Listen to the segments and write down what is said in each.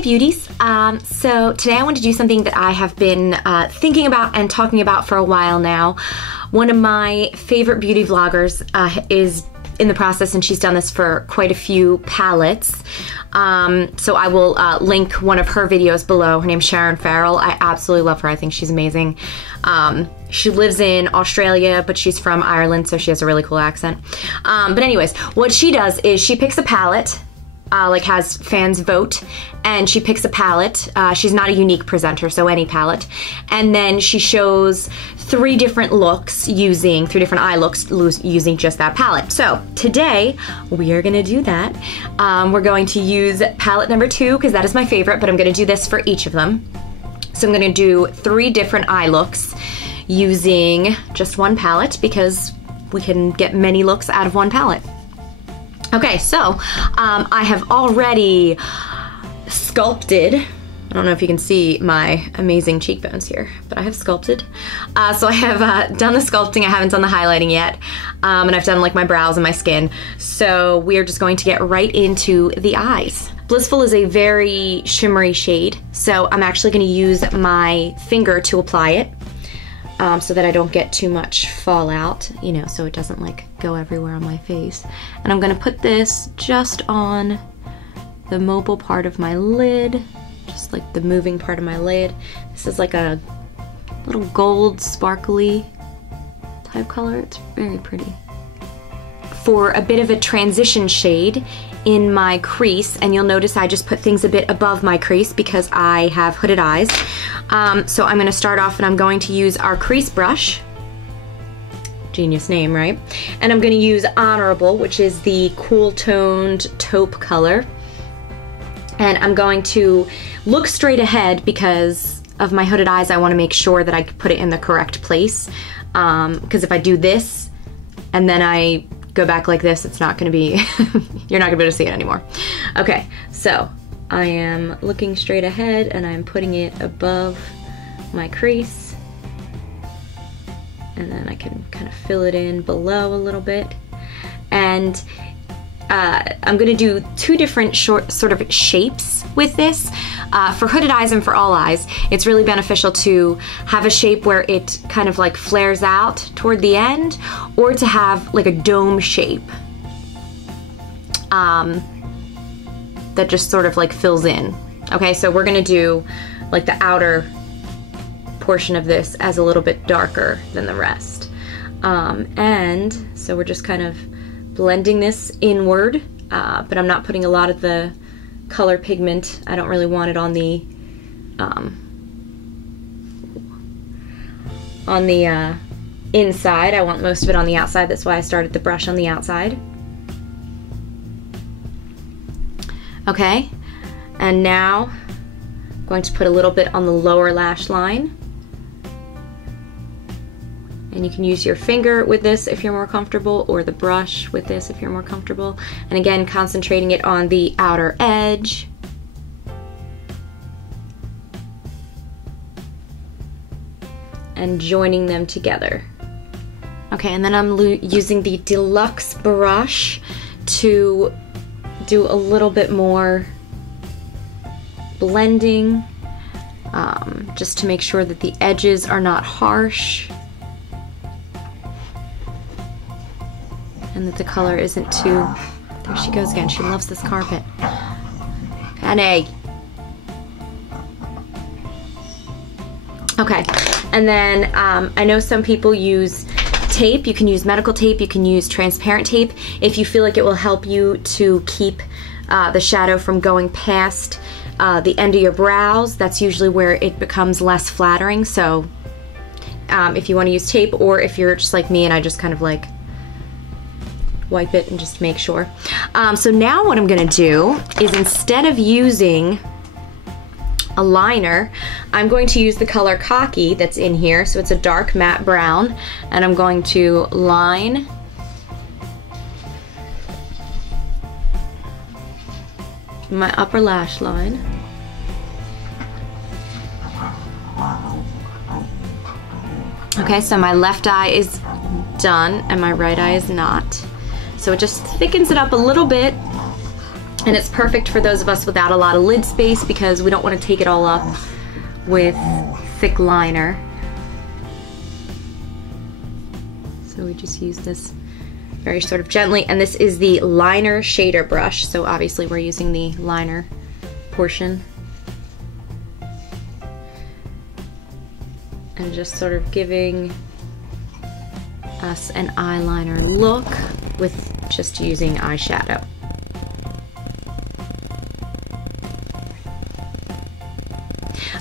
Hey beauties, so today I want to do something that I have been thinking about and talking about for a while now. One of my favorite beauty vloggers is in the process, and she's done this for quite a few palettes. So I will link one of her videos below. Her name's Sharon Farrell. I absolutely love her. I think she's amazing. She lives in Australia, but she's from Ireland, so she has a really cool accent. But anyways, what she does is she picks a palette, like has fans vote, and she picks a palette. She's not a Younique presenter, so any palette. And then she shows three different looks using, three different eye looks using just that palette. So today we are gonna do that. We're going to use palette number 2 because that is my favorite, but I'm gonna do this for each of them. So I'm gonna do 3 different eye looks using just one palette because we can get many looks out of one palette. Okay, so I have already sculpted. I don't know if you can see my amazing cheekbones here, but I have sculpted. So I have done the sculpting. I haven't done the highlighting yet, and I've done like my brows and my skin. So we are just going to get right into the eyes. Blissful is a very shimmery shade, so I'm actually going to use my finger to apply it. So that I don't get too much fallout, you know, so it doesn't like go everywhere on my face. And I'm gonna put this just on the mobile part of my lid, just like the moving part of my lid. This is like a little gold sparkly type color. It's very pretty. For a bit of a transition shade in my crease, and you'll notice I just put things a bit above my crease because I have hooded eyes. So I'm gonna start off and I'm going to use our Crease Brush. Genius name, right? And I'm gonna use Honorable, which is the cool toned taupe color. And I'm going to look straight ahead because of my hooded eyes. I wanna make sure that I put it in the correct place. Because if I do this and then I go back like this, it's not gonna be, you're not gonna be able to see it anymore. Okay, so I am looking straight ahead and I'm putting it above my crease. And then I can kind of fill it in below a little bit. And I'm gonna do 2 different short sort of shapes with this. For hooded eyes and for all eyes, it's really beneficial to have a shape where it kind of like flares out toward the end, or to have like a dome shape that just sort of like fills in. Okay, so we're gonna do like the outer portion of this as a little bit darker than the rest. And so we're just kind of blending this inward, but I'm not putting a lot of the color pigment. I don't really want it on the inside. I want most of it on the outside. That's why I started the brush on the outside. Okay, and now I'm going to put a little bit on the lower lash line. And you can use your finger with this if you're more comfortable, or the brush with this if you're more comfortable. And again, concentrating it on the outer edge. And joining them together. Okay, and then I'm using the Deluxe Brush to do a little bit more blending, just to make sure that the edges are not harsh and that the color isn't too... There she goes again. She loves this carpet. Honey. Okay, and then I know some people use tape. You can use medical tape, you can use transparent tape if you feel like it will help you to keep the shadow from going past the end of your brows. That's usually where it becomes less flattering. So if you want to use tape, or if you're just like me and I just kind of like wipe it and just make sure. So now what I'm gonna do is, instead of using a liner, I'm going to use the color Cocky that's in here. So it's a dark matte brown, and I'm going to line my upper lash line. Okay, so my left eye is done and my right eye is not. So it just thickens it up a little bit, And it's perfect for those of us without a lot of lid space because we don't want to take it all up with thick liner. So we just use this very sort of gently, and this is the liner shader brush, so obviously we're using the liner portion. And just sort of giving us an eyeliner look with just using eyeshadow.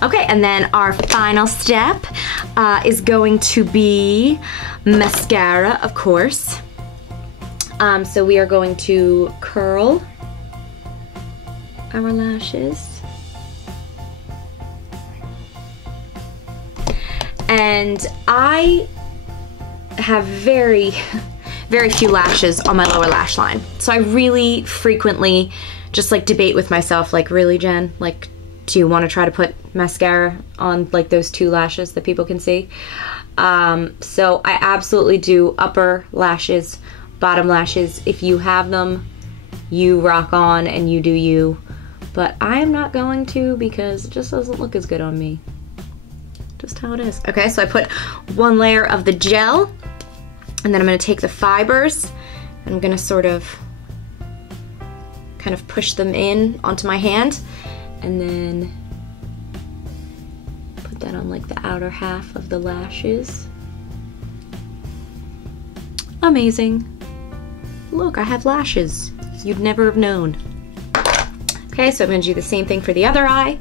Okay, and then our final step is going to be mascara, of course. So we are going to curl our lashes. And I have very few lashes on my lower lash line. So I really frequently just like debate with myself, like, really, Jen? Like, do you want to try to put mascara on like those 2 lashes that people can see? So I absolutely do upper lashes, bottom lashes. If you have them, you rock on and you do you. But I am not going to because it just doesn't look as good on me. Just how it is. Okay, so I put 1 layer of the gel, and then I'm going to take the fibers and I'm going to sort of kind of push them in onto my hand, and then put that on like the outer half of the lashes. Amazing. Look, I have lashes. You'd never have known. Okay, so I'm going to do the same thing for the other eye.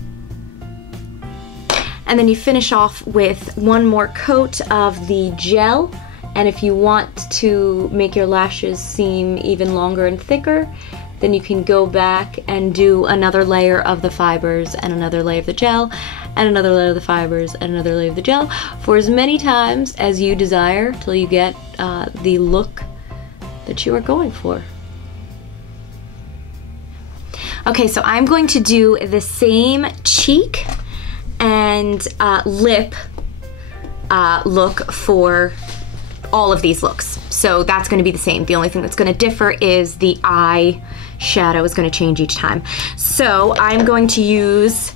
And then you finish off with 1 more coat of the gel. And if you want to make your lashes seem even longer and thicker, then you can go back and do another layer of the fibers and another layer of the gel and another layer of the fibers and another layer of the gel for as many times as you desire till you get the look that you are going for. Okay, so I'm going to do the same cheek and lip look for all of these looks. So that's going to be the same. The only thing that's going to differ is the eye shadow is going to change each time. So I'm going to use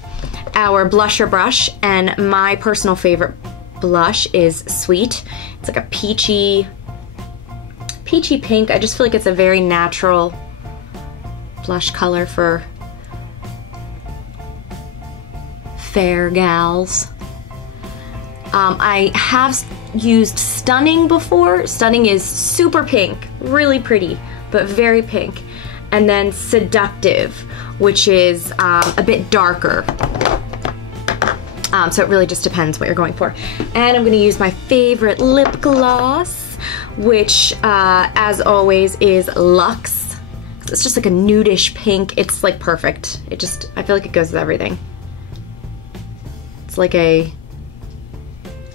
our blusher brush, and my personal favorite blush is Sweet. It's like a peachy pink. I just feel like it's a very natural blush color for fair gals. I have used Stunning before. Stunning is super pink, really pretty, but very pink. And then Seductive, which is a bit darker. So it really just depends what you're going for. And I'm gonna use my favorite lip gloss, which as always is Luxe. It's just like a nudish pink. It's like perfect. I feel like it goes with everything. It's like a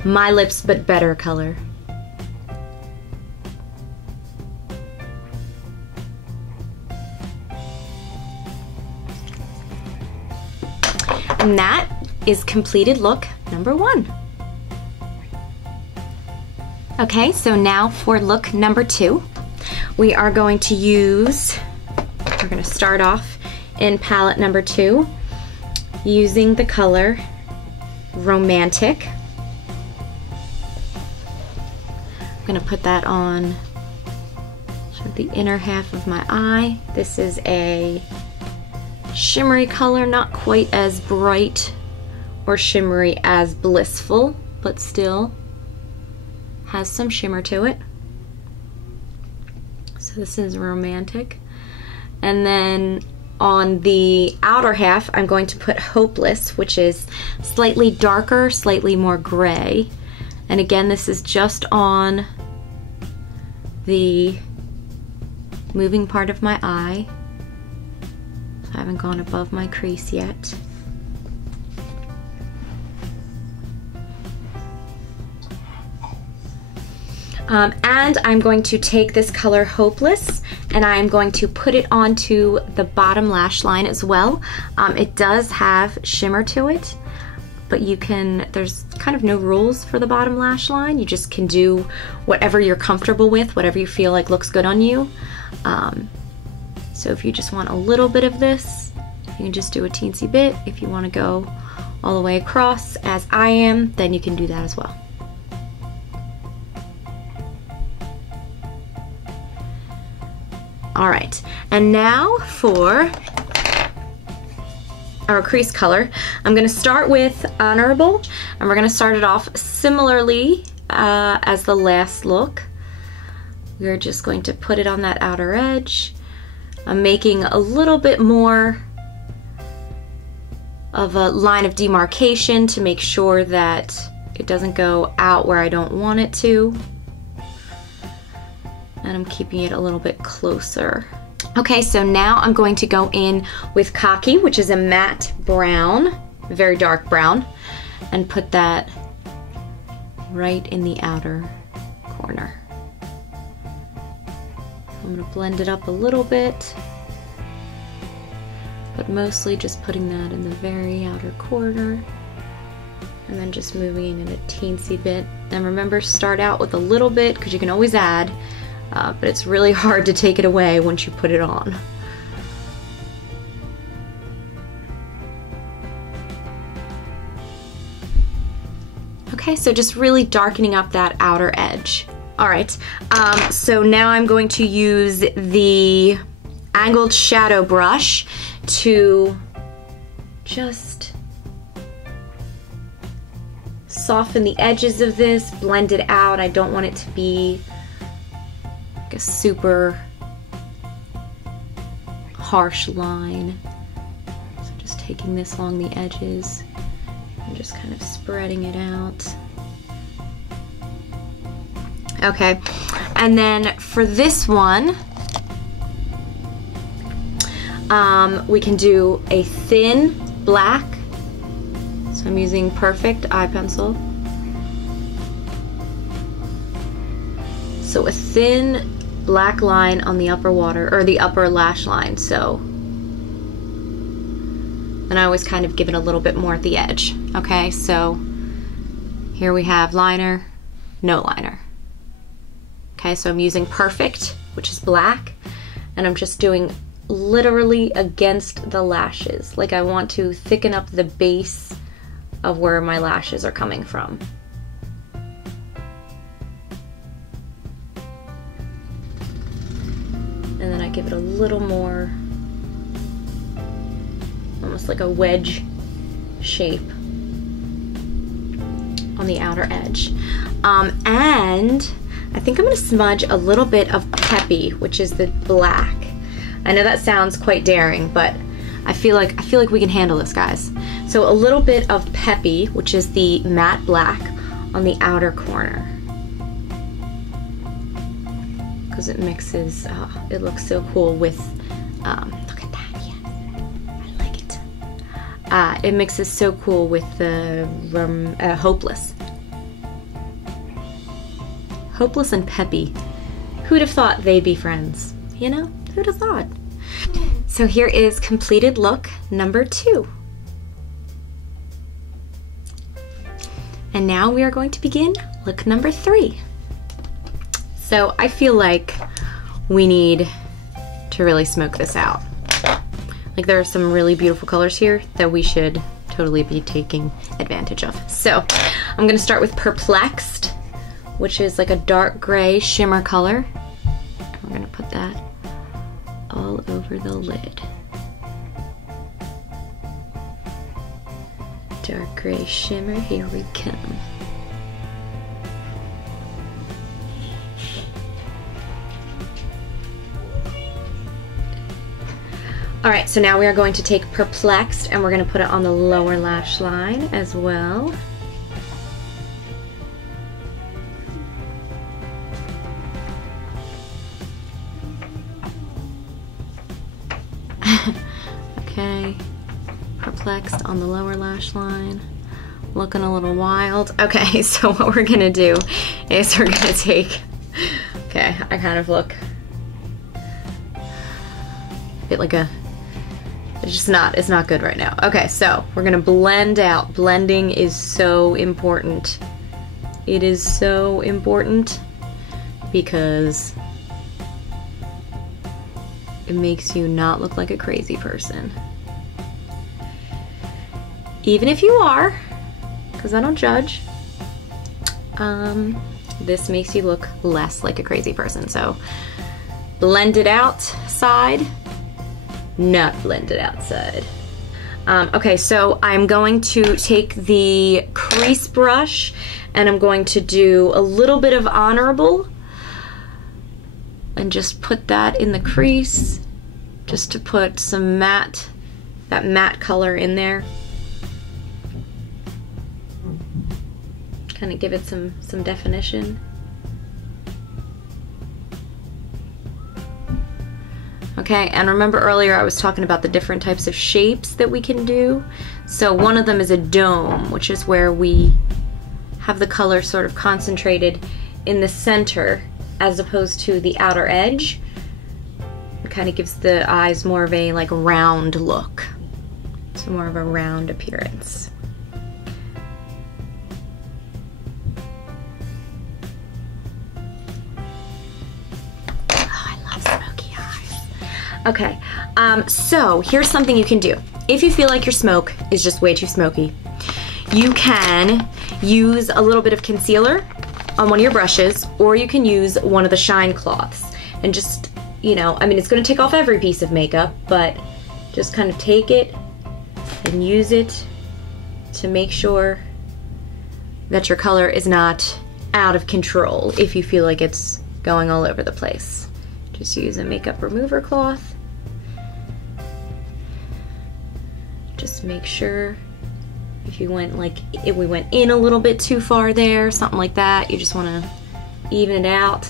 My Lips but better color. And that is completed look number 1. Okay, so now for look number 2, we are going to we're going to start off in palette number 2 using the color Romantic. I'm going to put that on sort of the inner half of my eye. This is a shimmery color, not quite as bright or shimmery as Blissful, but still has some shimmer to it. So this is Romantic. And then on the outer half, I'm going to put Hopeless, which is slightly darker, slightly more gray. And again, this is just on the moving part of my eye. I haven't gone above my crease yet. And I'm going to take this color Hopeless and I'm going to put it onto the bottom lash line as well. It does have shimmer to it, but there's kind of no rules for the bottom lash line. You just can do whatever you're comfortable with, whatever you feel like looks good on you. So if you just want a little bit of this, you can just do a teensy bit. If you want to go all the way across, as I am, then you can do that as well. All right, and now for our crease color. I'm gonna start with Honorable, and we're gonna start it off similarly as the last look. We're just going to put it on that outer edge. I'm making a little bit more of a line of demarcation to make sure that it doesn't go out where I don't want it to. And I'm keeping it a little bit closer. Okay, so now I'm going to go in with Cocky, which is a matte brown, very dark brown, and put that right in the outer corner. I'm gonna blend it up a little bit, but mostly just putting that in the very outer corner, and then just moving in a teensy bit. And remember, start out with a little bit, because you can always add, but it's really hard to take it away once you put it on. Okay, so just really darkening up that outer edge. All right, so now I'm going to use the angled shadow brush to just soften the edges of this, blend it out. I don't want it to be like a super harsh line. So just taking this along the edges and just kind of spreading it out. Okay, and then for this one, we can do a thin black. So I'm using Perfect eye pencil. So a thin black line on the upper water, or the upper lash line, so. And I always kind of give it a little bit more at the edge. Okay, so here we have liner, no liner. Okay, so I'm using Perfect, which is black, and I'm just doing literally against the lashes. Like, I want to thicken up the base of where my lashes are coming from. And then I give it a little more, almost like a wedge shape on the outer edge. And I think I'm gonna smudge a little bit of Peppy, which is the black. I know that sounds quite daring, but I feel like we can handle this, guys. So a little bit of Peppy, which is the matte black, on the outer corner. Because it mixes, it looks so cool with, look at that, yeah, I like it. It mixes so cool with the Hopeless. Hopeless and Peppy. Who'd have thought they'd be friends? You know, who'd have thought? So here is completed look number 2. And now we are going to begin look number 3. So I feel like we need to really smoke this out. Like, there are some really beautiful colors here that we should totally be taking advantage of. So I'm gonna start with Perplexed, which is like a dark gray shimmer color. We're gonna put that all over the lid. Dark gray shimmer, here we come. All right, so now we are going to take Perplexed and we're gonna put it on the lower lash line as well. Okay, Perplexed on the lower lash line, looking a little wild. Okay, so what we're gonna do is we're gonna take, okay, I kind of look a bit like a, it's not good right now. Okay, so we're gonna blend out. Blending is so important. It is so important because it makes you not look like a crazy person. Even if you are, because I don't judge, this makes you look less like a crazy person. So blend it outside, not blend it outside. Okay, so I'm going to take the Crease Brush and I'm going to do a little bit of Honorable and just put that in the crease, just to put some matte, that matte color in there. Kind of give it some definition. Okay, and remember earlier I was talking about the different types of shapes that we can do. So one of them is a dome, which is where we have the color sort of concentrated in the center as opposed to the outer edge. It kind of gives the eyes more of a like round look. So more of a round appearance. Okay, so here's something you can do. If you feel like your smoke is just way too smoky, you can use a little bit of concealer on one of your brushes, or you can use one of the shine cloths and just, you know, I mean, it's gonna take off every piece of makeup, but just kind of take it and use it to make sure that your color is not out of control if you feel like it's going all over the place. Just use a makeup remover cloth. Just make sure if you went like, if we went in a little bit too far there, something like that, you just want to even it out.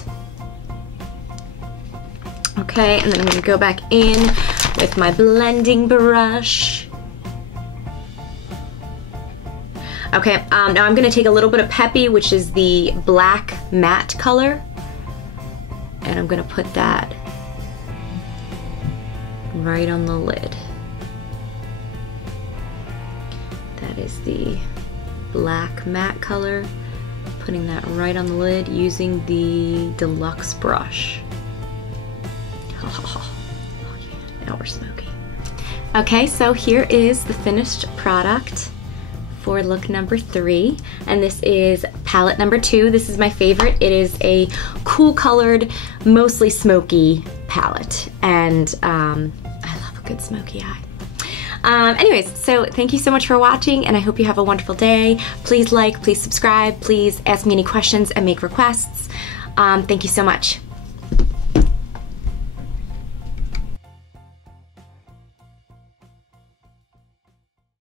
Okay, and then I'm going to go back in with my blending brush. Okay, now I'm going to take a little bit of Peppy, which is the black matte color, and I'm going to put that right on the lid. That is the black matte color. Putting that right on the lid using the Deluxe Brush. Oh yeah, now we're smoky. Okay, so here is the finished product for look number 3, and this is palette number 2. This is my favorite. It is a cool colored, mostly smoky palette, and I love a good smoky eye. Anyways, so thank you so much for watching, and I hope you have a wonderful day. Please like, please subscribe, please ask me any questions and make requests. Thank you so much.